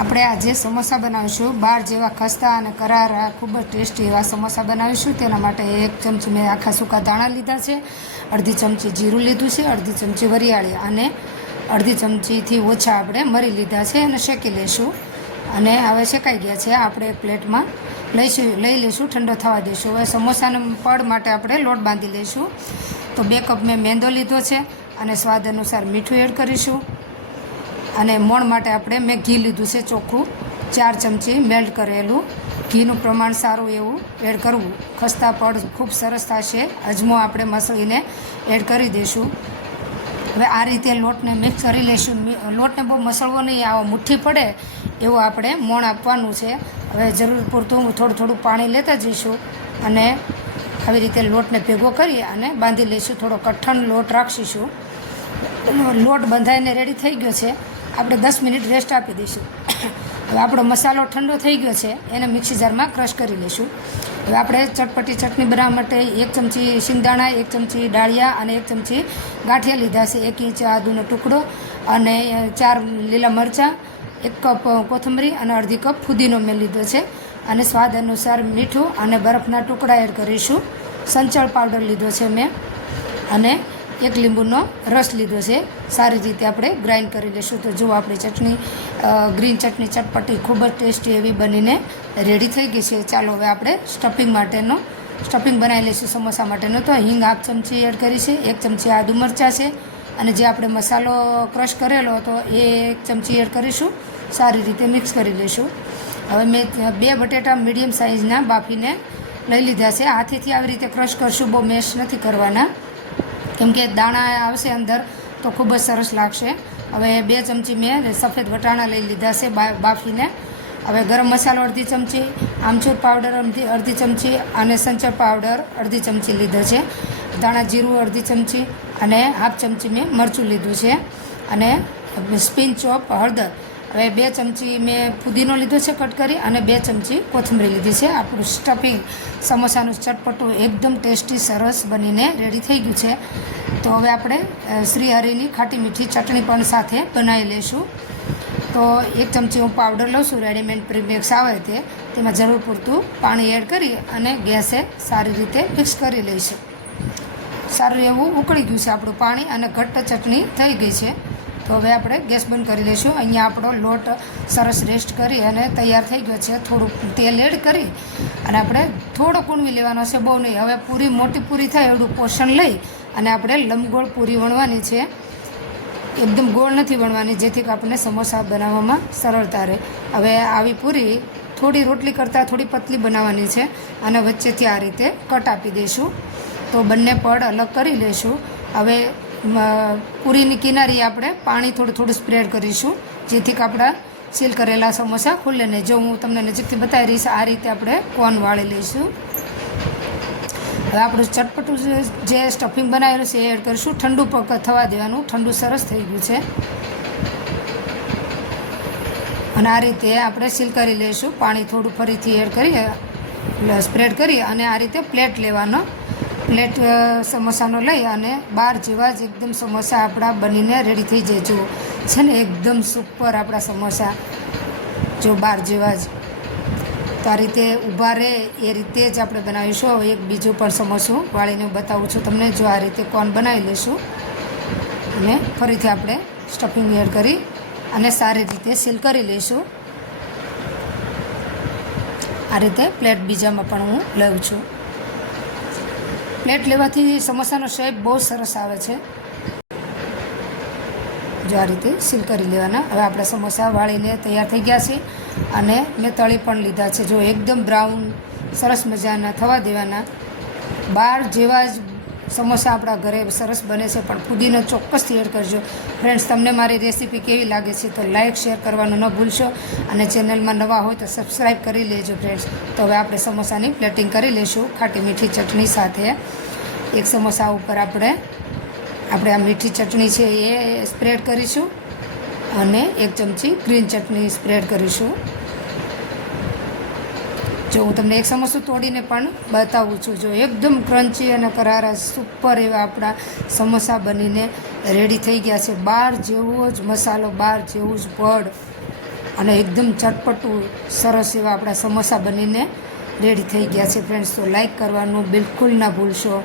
આપણે આજે સમોસા બનાવીશું બાર જેવા ખસ્તા અને કરારા ખૂબ જ ટેસ્ટી એવા સમોસા બનાવીશું। તેના માટે 1 ચમચી મેં આખા સૂકા દાણા લીધા છે, અડધી ચમચી જીરું લીધું છે, અડધી ચમચી વરિયાળી અને અડધી ચમચીથી ઓછા આપણે મરી લીધા છે અને શેકી લઈશું। અને હવે શેકાઈ ગયા છે, આપણે પ્લેટમાં લઈ લઈશું, ઠંડો થવા દઈશું। હવે સમોસાના પડ માટે આપણે લોટ બાંધી લઈશું। તો 2 કપ મેં મેંદો લીધો છે અને સ્વાદ અનુસાર મીઠું એડ કરીશું। અને મોણ માટે આપણે મેં ઘી લીધું છે ચોખ્ખું, 4 ચમચી મેલ્ટ કરેલું ઘીનું પ્રમાણ સારું એવું એડ કરવું। ખસ્તા પડ ખૂબ સરસ થશે। અજમો આપણે મસળીને એડ કરી દઈશું। હવે આ રીતે લોટને મિક્સ કરી લઈશું। લોટને બહુ મસળવો નહીં, આવો મુઠ્ઠી પડે એવું આપણે મોણ આપવાનું છે। હવે જરૂર પૂરતું થોડું પાણી લેતા જઈશું અને આવી રીતે લોટને ભેગો કરી અને બાંધી લઈશું। થોડો કઠણ લોટ રાખીશું। લોટ બંધાઈને રેડી થઈ ગયો છે, આપણે 10 મિનિટ રેસ્ટ આપી દઈશું। હવે આપણો મસાલો ઠંડો થઈ ગયો છે, એને મિક્સી જારમાં ક્રશ કરી લઈશું। હવે આપણે ચટપટી ચટણી બનાવવા માટે 1 ચમચી શિંગદાણા, 1 ચમચી ડાળિયા અને 1 ચમચી ગાંઠિયા લીધા છે, 1 ઇંચ આદુનો ટુકડો અને 4 લીલા મરચાં, 1 કપ કોથમરી અને અડધી કપ ફુદીનો મેં લીધો છે। અને સ્વાદ અનુસાર મીઠું અને બરફના ટુકડા એડ કરીશું। સંચળ પાવડર લીધો છે મેં અને 1 લીંબુનો રસ લીધો છે। સારી રીતે આપણે ગ્રાઇન્ડ કરી લઈશું। તો જો આપણી ચટણી ગ્રીન ચટણી ચટપટી ખૂબ જ ટેસ્ટી એવી બનીને રેડી થઈ ગઈ છે। ચાલો હવે આપણે સ્ટફિંગ બનાવી લઈશું સમોસા માટેનો। તો હિંગ 1/2 ચમચી એડ કરી છે, 1 ચમચી આદુ મરચાં છે અને જે આપણે મસાલો ક્રશ કરેલો હતો એ 1 ચમચી એડ કરીશું। સારી રીતે મિક્સ કરી લઈશું। હવે મેં 2 બટેટા મીડિયમ સાઇઝના બાફીને લઈ લીધા છે। હાથેથી આવી રીતે ક્રશ કરશું, બહુ મેશ નથી કરવાના, કેમ કે દાણા આવશે અંદર તો ખૂબ જ સરસ લાગશે। હવે 2 ચમચી મેં સફેદ વટાણા લઈ લીધા છે બાફીને। હવે ગરમ મસાલો અડધી ચમચી, આમચૂર પાવડર અડધી ચમચી અને સંચળ પાવડર અડધી ચમચી લીધો છે। ધાણા જીરું અડધી ચમચી અને 1/2 ચમચી મેં મરચું લીધું છે અને સ્પિન ચોપ હળદર। હવે 2 ચમચી મેં ફુદીનો લીધો છે કટ કરી અને 2 ચમચી કોથમરી લીધી છે। આપણું સ્ટફિંગ સમોસાનું ચટપટું એકદમ ટેસ્ટી સરસ બનીને રેડી થઈ ગયું છે। તો હવે આપણે શ્રી હરિની ખાટી મીઠી ચટણી પણ સાથે બનાવી લઈશું। તો 1 ચમચી હું પાવડર લઉં છું, રેડીમેડ પ્રીમિક્સ આવે તેમાં જરૂર પૂરતું પાણી એડ કરી અને ગેસે સારી રીતે મિક્સ કરી લઈશું। સારું એવું ઉકળી ગયું છે આપણું પાણી અને ઘટ્ટ ચટણી થઈ ગઈ છે। તો હવે આપણે ગેસ બંધ કરી લઈશું। અહીંયા આપણો લોટ સરસ રેસ્ટ કરી અને તૈયાર થઈ ગયો છે। થોડુંક તેલ એડ કરી અને આપણે થોડો કૂણવી લેવાનો છે, બહુ નહીં। હવે પૂરી મોટી પૂરી થાય એવડું પોષણ લઈ અને આપણે લંબગોળ પૂરી વણવાની છે, એકદમ ગોળ નથી વણવાની, જેથી આપણને સમોસા બનાવવામાં સરળતા રહે। હવે આવી પૂરી થોડી રોટલી કરતાં થોડી પતલી બનાવવાની છે અને વચ્ચેથી આ રીતે કટ આપી દઈશું। તો બંને પડ અલગ કરી લઈશું। હવે પૂરીની કિનારી આપણે પાણી થોડું સ્પ્રેડ કરીશું, જેથી આપણા સીલ કરેલા સમોસા ખુલ્લે નહીં। જો હું તમને નજીકથી બતાવી રહીશ, આ રીતે આપણે કોન વાળી લઈશું। હવે આપણું ચટપટું જે સ્ટફિંગ બનાવેલું છે એ એડ કરીશું। ઠંડુ થવા દેવાનું, ઠંડુ સરસ થઈ ગયું છે અને આ રીતે આપણે સીલ કરી લઈશું। પાણી થોડું ફરીથી એડ કરી સ્પ્રેડ કરી અને આ રીતે પ્લેટ લેવાનો, પ્લેટ સમોસાનો લઈ અને બાર જેવા જ એકદમ સમોસા આપણા બનીને રેડી થઈ જાય। જો છે ને એકદમ સુપર આપણા સમોસા, જો બાર જેવા જ। તો આ રીતે ઊભા રહે એ રીતે જ આપણે બનાવીશું। હવે એક બીજું પણ સમોસું વાળીને બતાવું છું તમને। જો આ રીતે કોન બનાવી લઈશું અને ફરીથી આપણે સ્ટફિંગ એડ કરી અને સારી રીતે સીલ કરી લઈશું। આ રીતે પ્લેટ બીજામાં પણ હું લઉં છું। પ્લેટ લેવાથી સમોસાનો શેપ બહુ સરસ આવે છે। જો આ રીતે સીલ કરી લેવાના। હવે આપણા સમોસા વાળીને તૈયાર થઈ ગયા છે અને મેં તળી પણ લીધા છે। જો એકદમ બ્રાઉન સરસ મજાના થવા દેવાના। બાર જેવા જ સમોસા આપણા ઘરે સરસ બને છે, પણ ફુદીનો ચોક્કસથી એડ કરજો ફ્રેન્ડ્સ। તમને મારી રેસીપી કેવી લાગે છે તો લાઇક શેર કરવાનું ન ભૂલશો અને ચેનલમાં નવા હોય તો સબસ્ક્રાઈબ કરી લેજો ફ્રેન્ડ્સ। તો હવે આપણે સમોસાની પ્લેટિંગ કરી લઈશું ખાટી મીઠી ચટણી સાથે। એક સમોસા ઉપર આપણે આ મીઠી ચટણી છે એ સ્પ્રેડ કરીશું અને 1 ચમચી ગ્રીન ચટણી સ્પ્રેડ કરીશું। જો હું તમને એક સમોસું તોડીને પણ બતાવું છું। જો એકદમ ક્રન્ચી અને કરારા સુપર એવા આપણા સમોસા બનીને રેડી થઈ ગયા છે। બાર જેવો જ મસાલો, બાર જેવું જ પડ અને એકદમ ચટપટું સરસ એવા આપણા સમોસા બનીને રેડી થઈ ગયા છે ફ્રેન્ડ્સ. તો લાઈક કરવાનું બિલકુલ ના ભૂલશો.